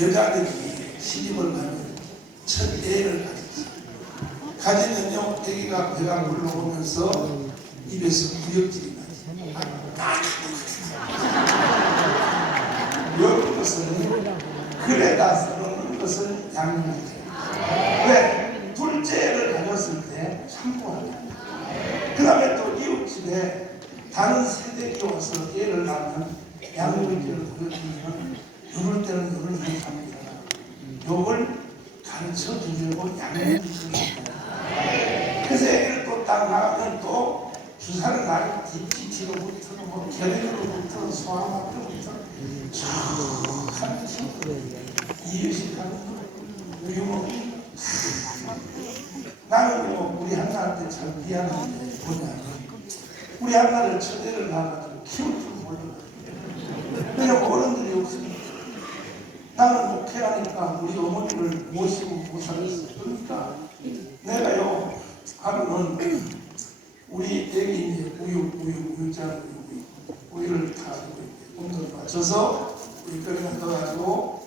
여자들이 시집을 가면 첫 애를 가졌어요. 가지면요, 애기가 배가 물러오면서 입에서 구역질이 나지. 아, 이런 것은 그래다 쓰는 것은 양육이죠. 왜? 둘째를 가졌을 때 참고하다. 그 다음에 또 이웃집에 다른 세대기 와서 애를 낳으면 양육을 보여주면 이럴 때는 이런 일이 합니다. 요걸 가르쳐 주려고 양육을 주니다. 그래서 애를 또딱 나가면 또 주사를 날 뒤치로부터 뭐 결핵으로부터 소아마부터 쭉 하면서 이유식하는 유머 나는 뭐 우리 한나한테 참 미안한데 뭐냐면 우리 한나를 처대를 나가지고 키울 줄 몰라 그냥 어른들이 없으니까 나는 목회하니까 우리 어머니를 모시고 모살했어. 그러니까 내가요 하루는 우리 애기 이제 우유 우유 우유자 우유 우유를 타가지고 온도를 맞춰서 우유 끓여 넣어가지고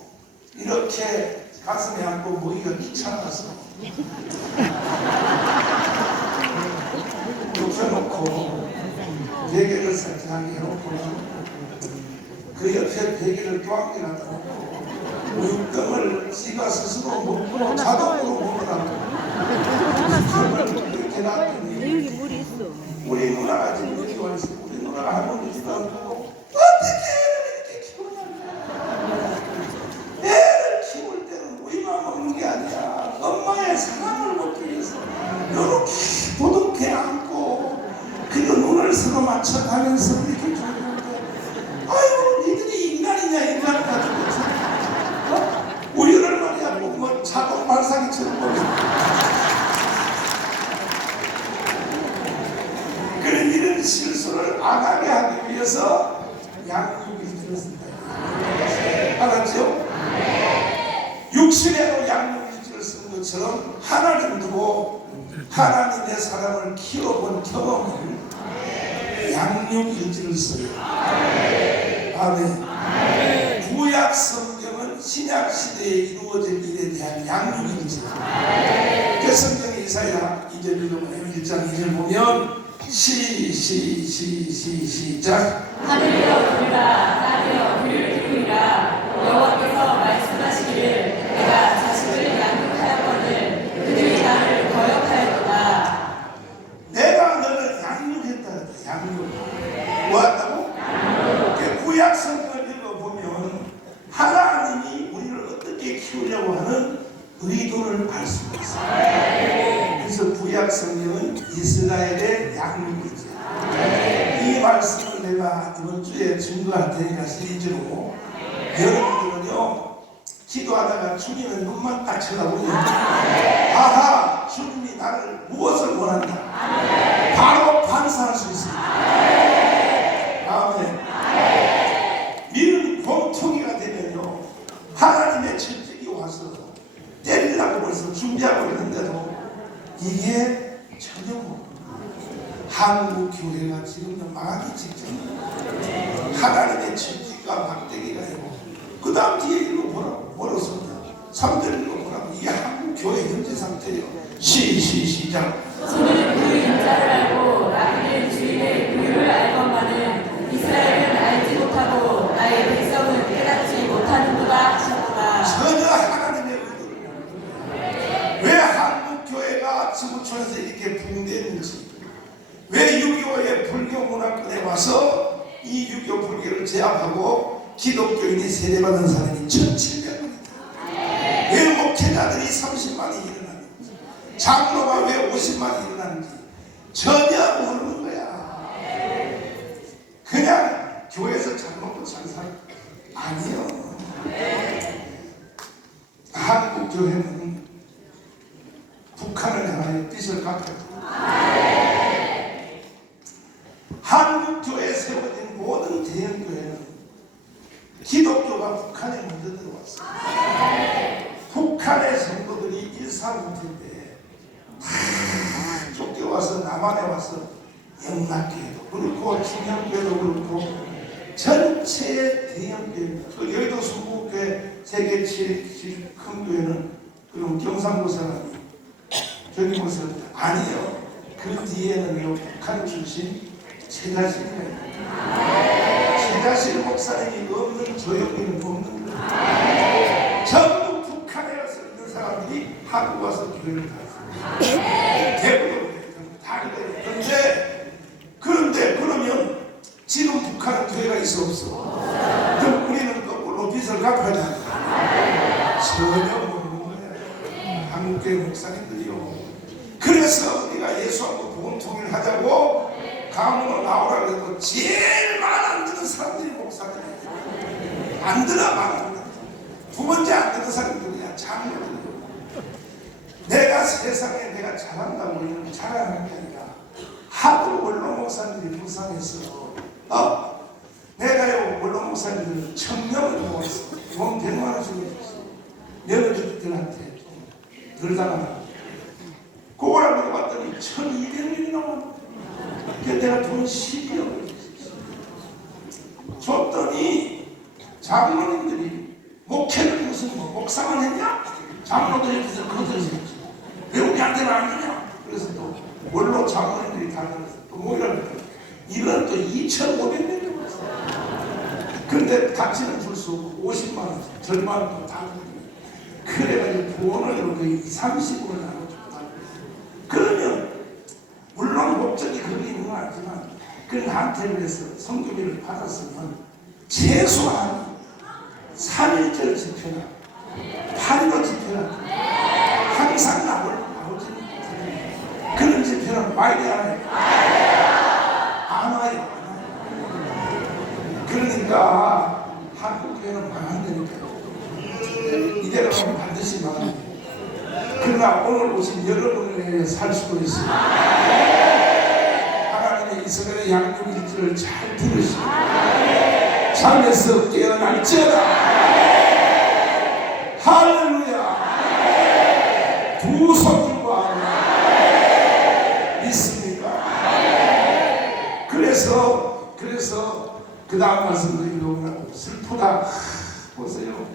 이렇게 가슴에 안고 먹이가 귀찮아서 눕혀놓고 베개를 살짝하게 해놓고 그 옆에 베개를 놓고. 우유병을 지가 스스로 먹고 자동으로 먹으라고. 이렇게 놨더니. 우리 누나가 지금 여기 와 있어. 우리 누나가 할머니지도 않고 어떻게 애를 이렇게 키우냐 애를 키울 때는 우리만 먹는 게 아니야. 엄마의 사랑을 먹기 위해서 이렇게 도둑해 안고 그리고 눈을 서로 맞춰가면서 이렇게 주는데 아이고 니들이 인간이냐 인간 같은 거지 어? 우유를 말이야 뭐, 뭐 자동 발사기처럼 먹여 그런 이런 실수를 안 하게 하기 위해서 양육이 들었습니다. 알았죠? 육신에도 양육이 들었은 것처럼 하나님의 사람을 키워본 경험을 양육일지를 써요. 아멘. 구약 성경은 신약 시대에 이루어진 일에 대한 양육일지. 그 성경 이사야 2절 읽어보면 1장 2절 보면 시, 시, 시, 시, 시작 하늘이여 들으라 땅이여 귀를 기울이라 여호와께서 말씀하시기를 내가 자식을 양육하였거늘 그들이 나를 거역하였도다 내가 너를 양육했다 그랬다 양육 뭐 한다고? 그 구약 성경을 읽어보면 하나님이 우리를 어떻게 키우려고 하는 의도를 알 수가 있어요 그래서 구약 성경은 이스라엘의 양육이죠 이 말씀을 내가 이번 주에 증거할 테니까 시리즈로 여러분들은요 기도하다가 주님의 눈만 딱 쳐다보면 아하 주님이 나를 무엇을 원한다. 바로 반사할 수 있습니다. 아멘. 미는 곰통이가 되면요 하나님의 질책이 와서 때리려고 벌써 준비하고 있는데도 이게 전혀 못 한국 교회가 지금 망하기 직전이에요. 하나님의 질직과 막대기가 있고 그 다음 뒤에 뭐라고? 뭐라고 썼냐? 3절 이거 뭐라고? 이게 한국 교회 현재 상태예요. 시, 시, 시작 저는 그 인자를 알고 나그네 주인의 그를 알건만은 이스라엘은 알지 못하고 나의 백성은 깨닫지 못하는도다 하셨도다 전혀 하나님의 의도를 모르는 왜 한국 교회가 지구촌에서 이렇게 붕괴했는지 왜 6.25의 불교 문화권에 와서 이 유교 불교를 제압하고 기독교인이 세례받은 사람이 1,700만이다. 왜 목회자들이 30만이 일어나는지 장로가 왜 50만이 일어나는지 전혀 모르는 거야. 그냥 교회에서 잘 살아 아니요. 한국 교회는 북한을 향하여 뜻을 갖고 한국 교회에 세워진 모든 대형 교회는 기독교가 북한에 먼저 들어왔어요. 북한의 성도들이 일사후퇴인데 다 쫓겨 와서 남한에 와서 영락교회도 그렇고 충영교회도 그렇고 전체의 대형교회입니다. 그 여의도 수국교회 세계 제일 큰 교회는 그럼 경상도 사람이 저기 모습 아니요. 그 뒤에는요 북한 출신 최자신이에요. 최자신 목사님이 없는 조용히는 없는 거예요. 전부 북한에 가서 있는 사람들이 한국 와서 교회를 다녔어요. 대부분 다 그래요. 그런데 그런데 그러면 지금 북한은 교회가 있어 없어? 그럼 우리는 거꾸로 빚을 갚아야 되는 전혀 모르는 거야. 한국교회 목사님들이요. 그래서 우리가 예수하고 복음 통일하자고 강원으로 나오라 그래도 제일 말 안 듣는 사람들이 목사들이야. 안 들어 말안 들어. 두 번째 안 듣는 사람들이야. 장로들이요. 내가 세상에 내가 잘한다고 거 자랑하는 게 아니라 하도 원로 목사님들이 불쌍해서 어? 내가요 원로 목사님들 청명을 모았어 돈 100만 원씩 줬어 며느리들한테 좀덜 당하라 그거라고 물어봤더니 1200명이 나왔 그 내가 돈 12억을 줬어. 줬더니 장로님들이 목회를 무슨 뭐 목사만 했냐? 장로들이 그래서 그것을 했지 왜 우리한테는 안 주냐? 그래서 또 원로 장로님들이 다 그래서 또 뭐라 그랬더니 이건 또 2,500명이 왔어. 근데 같이는 줄 수 없고 50만 원 또다 주고 그래가지고 돈을 이렇게 2, 30원을 나눠주고 그러면 알지만 그 나한테 그래서 성교비를 받았으면 최소한 3일절 집회나 8일절 집회나 항상 나올 못해. 그런 집회는 돼, 안 해? 안 와요. 그러니까 한국교회는 망한다니까요. 이대로 가면 반드시 망합니다. 그러나 오늘 오신 여러분을 위해 살 수도 있습니다. 이스라엘의 양육일지를 잘 들으시고 잠에서 깨어날지어다. 할렐루야. 두 손들과 믿습니까? 그래서 그래서 그 다음 말씀드리려고 슬프다. 보세요.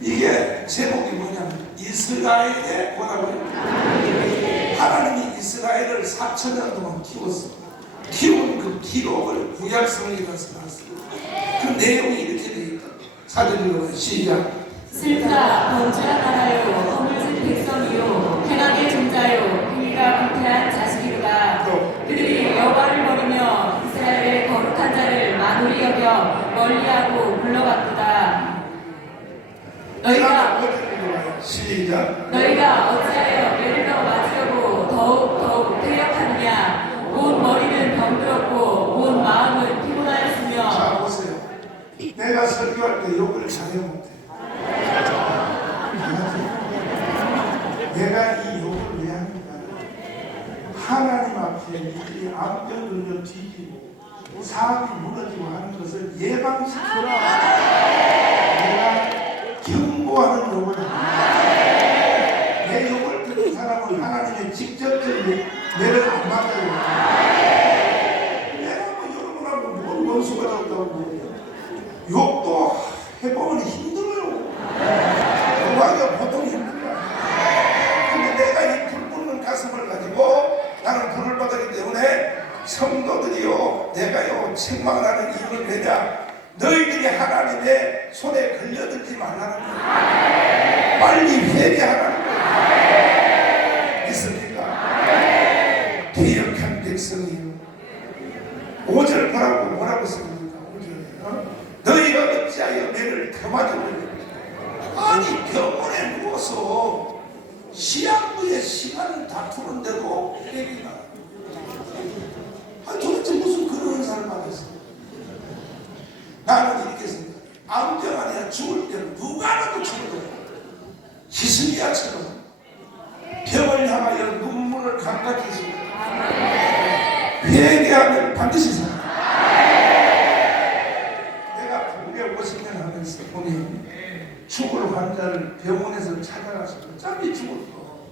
이게 제목이 뭐냐면 이스라엘의 뭐라고요? 하나님이 이스라엘을 4천 년 동안 키웠어. 키운 그 기록을 구약성에 가서 나왔어요. 그 내용이 이렇게 되어 있다. 사전으로 시작. 슬프다 번주한 나라요 허물진 백성이요 행악의 종자요 행위가 불태한 자식이로다 그들이 여호와를 버리며 이스라엘의 거룩한 자를 만홀히 여겨 멀리하고 물러갔도다 너희가 시작. 너희가 어찌하여 매를 더 맞으려고 더욱 더욱 퇴역하느냐 온 머리는 병들었고 온 마음은 피곤하였으며 자 보세요. 내가 설교할 때 욕을 잘해 못해. 내가 이 욕을 왜 하는가? 하나님 앞에 암병 걸려 뒤지고 사업이 무너지고 하는 것을 예방시키라. 내가 경고하는 욕을 합니다. 내 욕을 듣는 사람은 하나님의 직접적인 매를 안 받아요. 내가 뭐 여러분하고 뭔 원수가 없다고 욕도 해보면 힘들어요. 욕하기가 보통 힘든 거야. 근데 내가 이 불붙는 가슴을 가지고 나는 불을 받았기 때문에 성도들이요, 내가요, 책망을 하는 이유는 왜냐? 너희들이 하나님의 손에 걸려들지 말라는 거야. 빨리 회개하라는 거야. 믿습니까? 개혁한 백성이요. 5절 보라고 뭐라고 씁니까? 5절. 어? 너희가 어찌하여 매를 더 맞으려 아니 병원에 누워서 시한부의 시간을 다투는데도 얘기가 아니 도대체 무슨 그런 은사를 받았어 나는 이렇게 암병 아니야 죽을 때는 누가 나도 죽을 거야 히스기야처럼 병을 향하여 눈물을 감각해서 회개하면 반드시 살아. 내가 북에 50년 하면서 보니 죽을 환자를 병원에서 찾아가서 어차피 죽을 거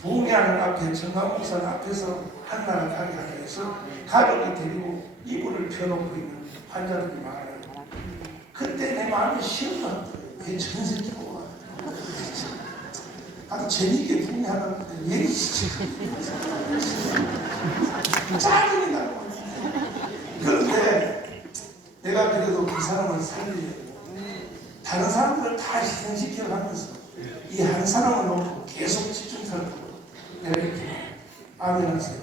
부흥회하는 앞에 정강목산 앞에서 한나라 가게 하기 위해서 가족이 데리고 이불을 펴놓고 있는 환자들이 많아요. 그때 내 마음이 시원한 왜 저런 새끼가 와 아주 재밌게 왜 이씨 짜증이 나고 그런데 내가 그래도 그 사람을 살리려고 다른 사람들을 다 희생시켜가면서 이 한 사람을 놓고 계속 집중하고 내가 이렇게 아멘 하세요.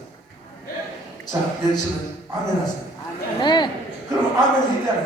자, 며칠은 아멘 하세요. 네. 그럼 아멘 했잖아